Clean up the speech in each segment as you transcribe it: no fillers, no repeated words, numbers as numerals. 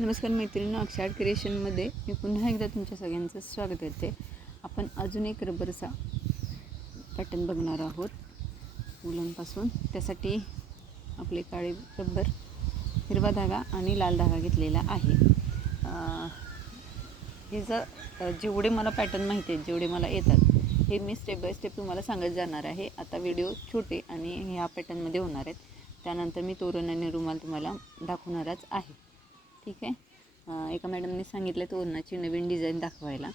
नमस्कार मैत्रिणींनो, अक्षाड क्रिएशनमध्ये मी पुन्हा एकदा तुमच्या सगळ्यांचं स्वागत करते. आपण अजून एक रबरचा पॅटर्न बघणार आहोत उलनपासून. त्यासाठी आपले काळे रबर, हिरवा धागा आणि लाल धागा घेतलेला आहे. हे जेवढे मला पॅटर्न माहिती आहेत, जेवढे मला येतात, हे मी स्टेप बाय स्टेप तुम्हाला सांगत जाणार आहे. आता व्हिडिओ छोटे आणि ह्या पॅटर्नमध्ये होणार आहेत. त्यानंतर मी तोरण आणि रुमाल तुम्हाला दाखवणारच आहे. ठीक आहे. एका मॅडमने सांगितलं तोरणाची नवीन डिझाईन दाखवायला,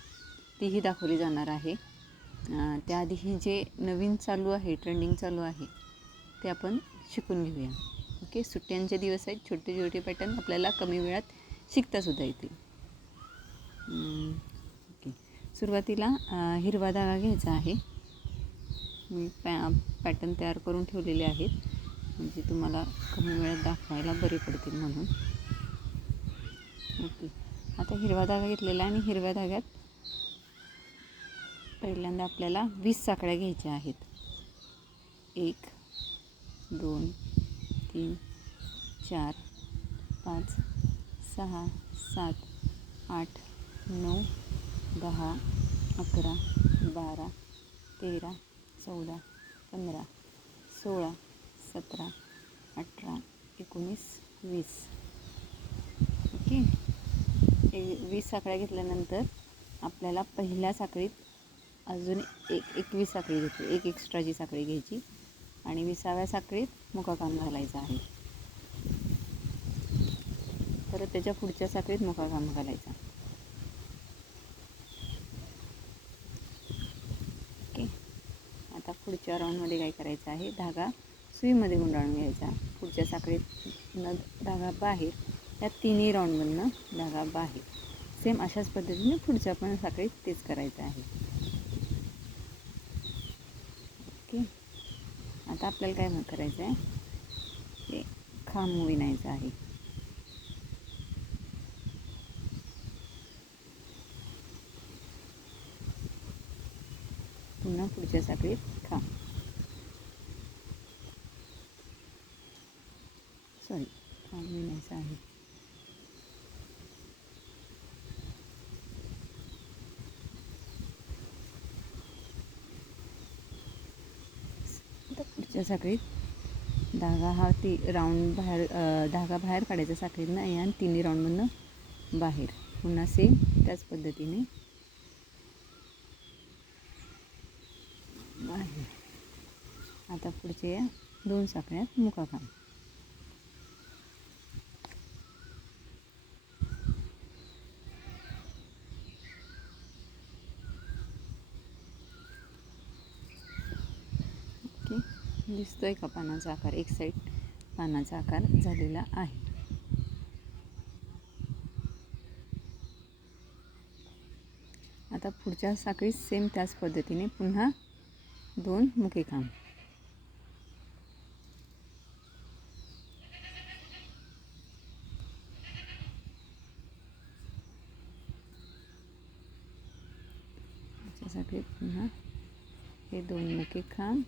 तीही दाखवली जाणार आहे. त्याआधी ही जे नवीन चालू आहे, ट्रेंडिंग चालू आहे, ते आपण शिकून घेऊया. ओके. सुट्ट्यांचे दिवस आहेत, छोटे छोटे पॅटर्न आपल्याला कमी वेळात शिकतासुद्धा येतील. ओके. सुरुवातीला हिरवा धागा घ्यायचा आहे. मी पॅटर्न तयार करून ठेवलेले आहेत, म्हणजे तुम्हाला कमी वेळात दाखवायला बरे पडतील म्हणून. ओके. आता हिरवा धागा घेतलेला आहे आणि हिरव्या धाग्यात पहिल्यांदा आपल्याला 20 साखळ्या घ्यायच्या आहेत. 1 2 3 4 5 6 7 8 9 10 11 12 13 14 15 16 17 18 19 20. ओके. 20 साखळ्या घेतल्यानंतर आपल्याला पहिल्या साखळीत अजून 21 साखळी घेतली, एक एक्स्ट्राची साखळी घ्यायची आणि 20व्या साखळीत मुकाकाम घालायचं आहे. परत त्याच्या पुढच्या साखळीत मुकाकाम घालायचा. ओके. आता पुढच्या राऊंडमध्ये काय करायचं आहे, धागा सुईमध्ये गुंडाळून घ्यायचा. पुढच्या साखळीत धागा बाहेर, या तिन्ही राऊंडमधनं धागा बाहेर. सेम अशाच पद्धतीने पुढच्या पण साखळीत तेच करायचं आहे. ओके. आता आपल्याला काय करायचं आहे, हे खांब विणायचं आहे. पुन्हा पुढच्या साखळीत खांब विणायचं आहे. पुढच्या साखळीत धागा हा राऊंड बाहेर, धागा बाहेर काढायचा साखळीतनं आणि तिन्ही राऊंडमधनं बाहेर. पुन्हा सेम त्याच पद्धतीने बाहेर. आता पुढच्या 2 साखळ्यात मुकाकाम. दिसतोय का पानाचा आकार? एक साईड पानाचा आकार झालेला आहे. आता पुढच्या साखळीत सेम त्याच पद्धतीने पुन्हा 2 मुकेकाम. पुढच्या साखळीत पुन्हा हे 2 मुकेकाम,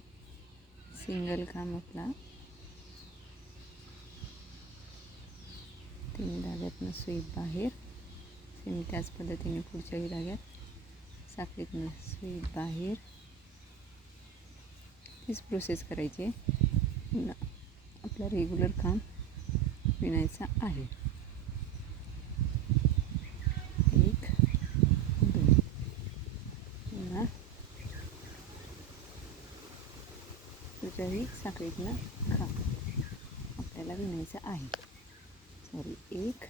सिंगल खांब आपला. 3 धाग्यातनं सुई बाहेर. सेम त्याच पद्धतीने पुढच्याही धाग्यात साखळीतनं सुई बाहेर. हीच प्रोसेस करायची आहे. पुन्हा आपला रेग्युलर खांब विणायचा आहे. 1 2. पुन्हा पुढच्याही साखळीतनं खांब आपल्याला विणायचं आहे. 1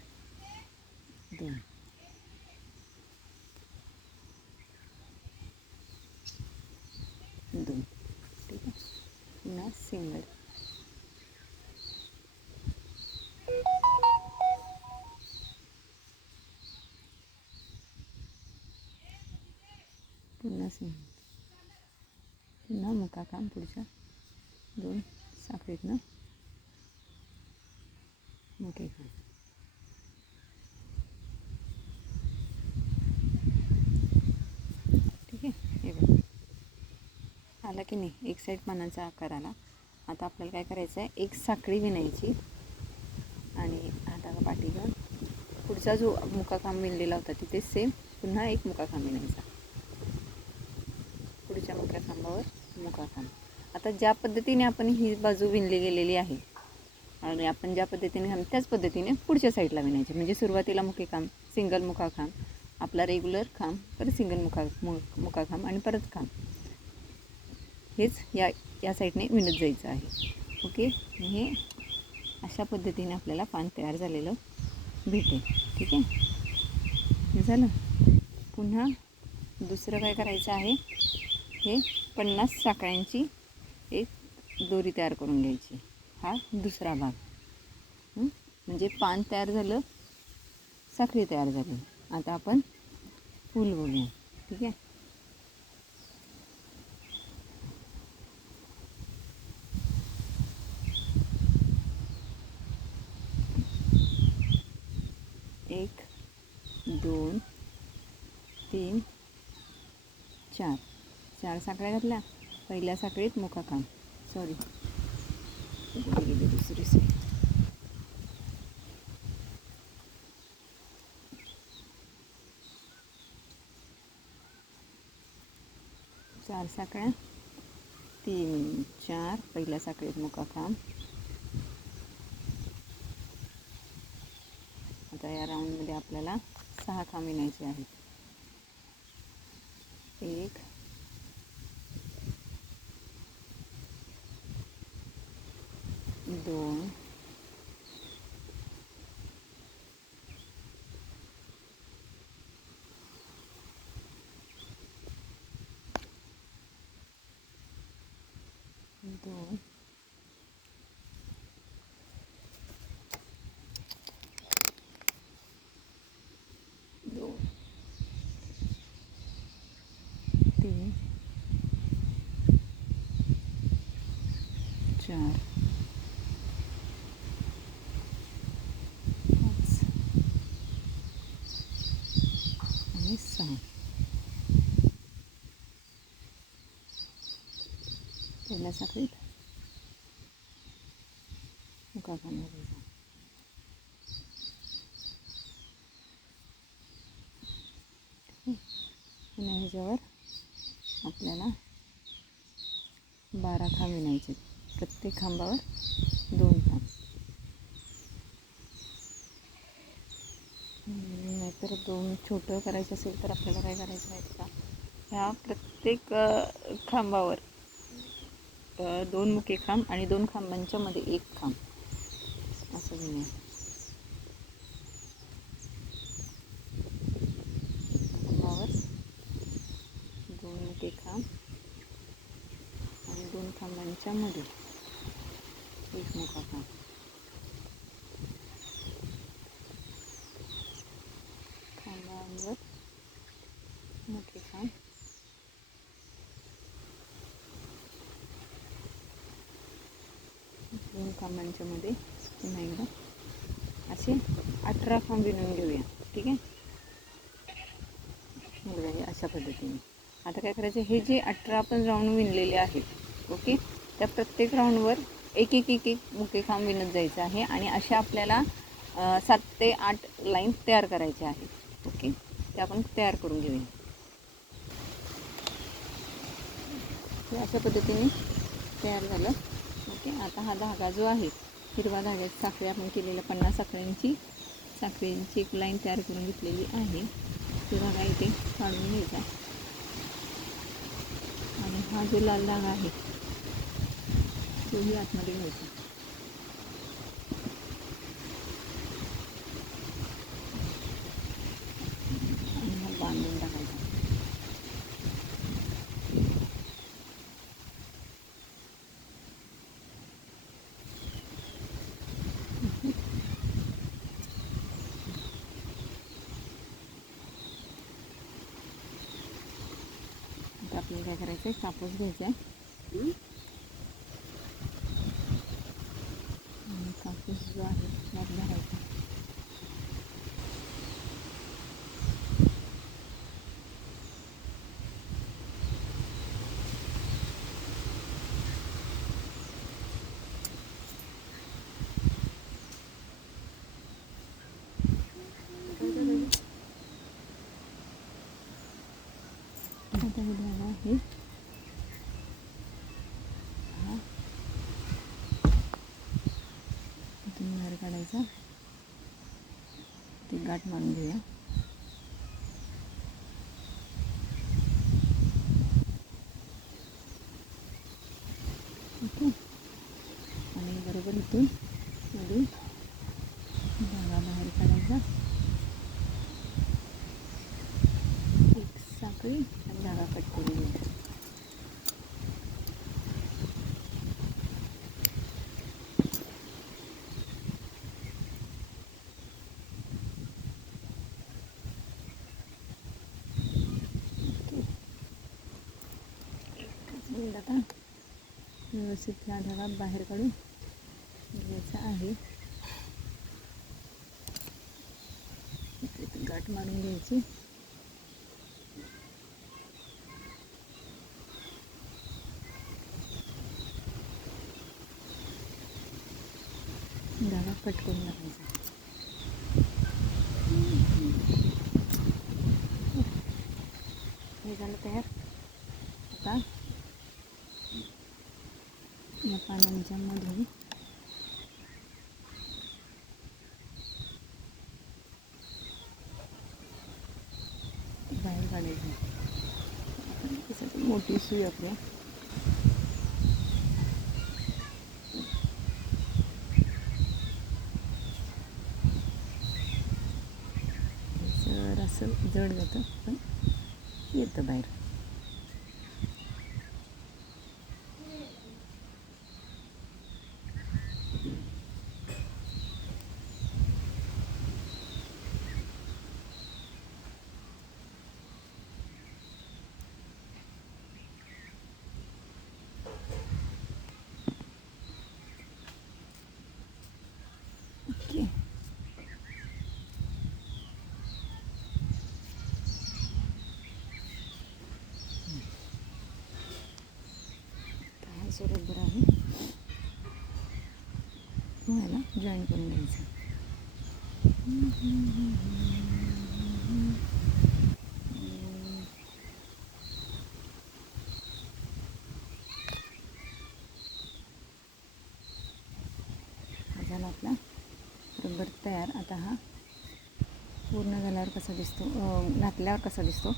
2. ठीक आहे. पुन्हा सिंगल. पुन्हा सिंगल. पुन्हा मुकाकाम पुढच्या 2 साखळीतनं मुकेकाम. ठीक आहे. हे बघा आला की नाही, एक साईड पानाचा आकार आला. आता आपल्याला काय करायचं आहे, एक साखळी विणायची आणि हाताला पाठी घेऊन पुढचा जो मुकाखांब विणलेला होता तिथे सेम पुन्हा एक मुकाखांब विणायचा, पुढच्या मुकाखांबावर मुकाखांब. आता ज्या पद्धतीने आपण ही बाजू विणली गेलेली आहे आणि आपण ज्या पद्धतीने त्याच पद्धतीने पुढच्या साईडला विणायचे. म्हणजे सुरुवातीला मुकेखांब, सिंगल मुकाखांब, आपला रेग्युलर खांब, परत सिंगल मुकाखांब आणि परत खांब. हेच या साईडने विणत जायचं आहे. ओके, हे अशा पद्धतीने आपल्याला पान तयार झालेलं भेटेल. ठीक आहे, हे झालं. पुन्हा दुसरं काय करायचं आहे, हे 50 साखळ्यांची एक दोरी तयार करून घ्यायची. हा दुसरा भाग. म्हणजे पान तयार झालं, साखळी तयार झाली. आता आपण फूल बघूया. ठीक आहे, एक, दोन, तीन, चार साखळ्या घातल्या. पहिल्या साखळीत मुकाखांब, सॉरी गेली दुसरी साईड. चार साखळ्या, 3, 4, पहिल्या साखळीत मुकाखांब. आता या राऊंडमध्ये आपल्याला 6 खांब विणायचे आहेत. 1, 2, 2, 3, 4, 5 आणि 6. पहिल्या साखळीत मुकाखांब घालायचा. पुन्हा ह्याच्यावर आपल्याला 12 खांब विणायचे. प्रत्येक खांबावर 2 खांब. नाहीतर 2 छोटं करायचं असेल तर आपल्याला काय करायचं आहे का, ह्या प्रत्येक खांबावर 2 मुकेखांब आणि 2 खांबांच्या मध्ये 1 खांब असं विणूया. खांबावर 2 मुकेखांब आणि 2 खांबांच्या मध्ये 1 मुकाखांब. खांबावर मुकेखांब, 2 खांबांच्या मध्ये पुन्हा एकदा असे 18 खांब विणून घेऊया. ठीक आहे, अशा पद्धतीने. आता काय करायचं, हे जे 18 आपण राऊंड विणलेले आहेत, ओके, त्या प्रत्येक राऊंडवर एक एक एक एक मुकेखांब विणत जायचं आहे. आणि अशा आपल्याला 7 ते 8 लाईन तयार करायच्या आहेत. ओके, ते आपण तयार करून घेऊया. हे अशा पद्धतीने तयार झालं. ओके, आता हा धागा जो आहे, हिरवा धाग्याची साखळी आपण केलेल्या 50 साखळ्यांची एक लाईन तयार करून घेतलेली आहे. तो धागा इथे काढून घ्यायचा आणि हा जो लाल धागा आहे तोही आतमध्ये घ्यायचा. आणि हा बांधून टाकायचा. आता आपल्याला काय करायचं आहे, कापूस घ्यायचा आणि कापूस जो आहे त्यात भरायचा. आता हे धागा आहे हा इथून बाहेर काढायचा, ती गाठ मारून घेऊया. ओके, आणि बरोबर इथून मध्ये धागा बाहेर काढायचा, एक साखळी आणि धागा कट करून घ्यायचा. आता व्यवस्थित हा धागा बाहेर काढून घ्यायचा आहे. गाठ मारून घ्यायची. धागा कट करून टाकायचा. हे झालं तयार. आता या पानांच्या मध्ये बाहेर काढायचं. त्यासाठी मोठी सुई आपल्या जर असं जड जातं पण येतं बाहेर. ओके, हा बरोबर आहे. ह्याला जॉईन करून घ्यायचं. हा झाला आपला बरोबर तयार. आता हा पूर्ण झाल्यावर कसा दिसतो, घातल्यावर कसा दिसतो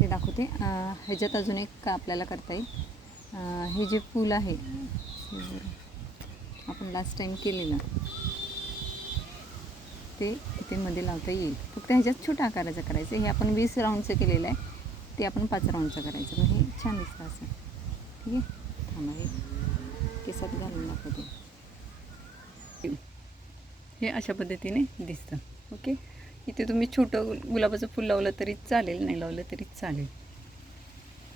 ते दाखवते. ह्याच्यात अजून एक का आपल्याला करता येईल. हे जे फूल आहे आपण लास्ट टाईम केलेलं ते इथे मध्ये लावता येईल. फक्त ह्याच्यात छोट्या आकाराचं करायचं. हे आपण 20 राऊंडचं केलेलं आहे, ते आपण 5 राऊंडचं करायचं. मग हे छान दिसतं असं. ठीक आहे, थांबा हे केसात घालून दाखवते. हे अशा पद्धतीने दिसतं. ओके, इथे तुम्ही छोटं गुलाबाचं फूल लावलं तरी चालेल, नाही लावलं तरी चालेल.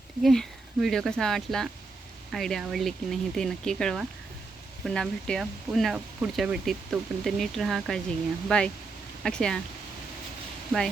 ठीक आहे, व्हिडिओ कसा वाटला, आयडिया आवडली की नाही ते नक्की कळवा. पुन्हा भेटूया पुन्हा पुढच्या भेटीत. तोपर्यंत नीट राहा, काळजी घ्या. बाय अक्षया, बाय.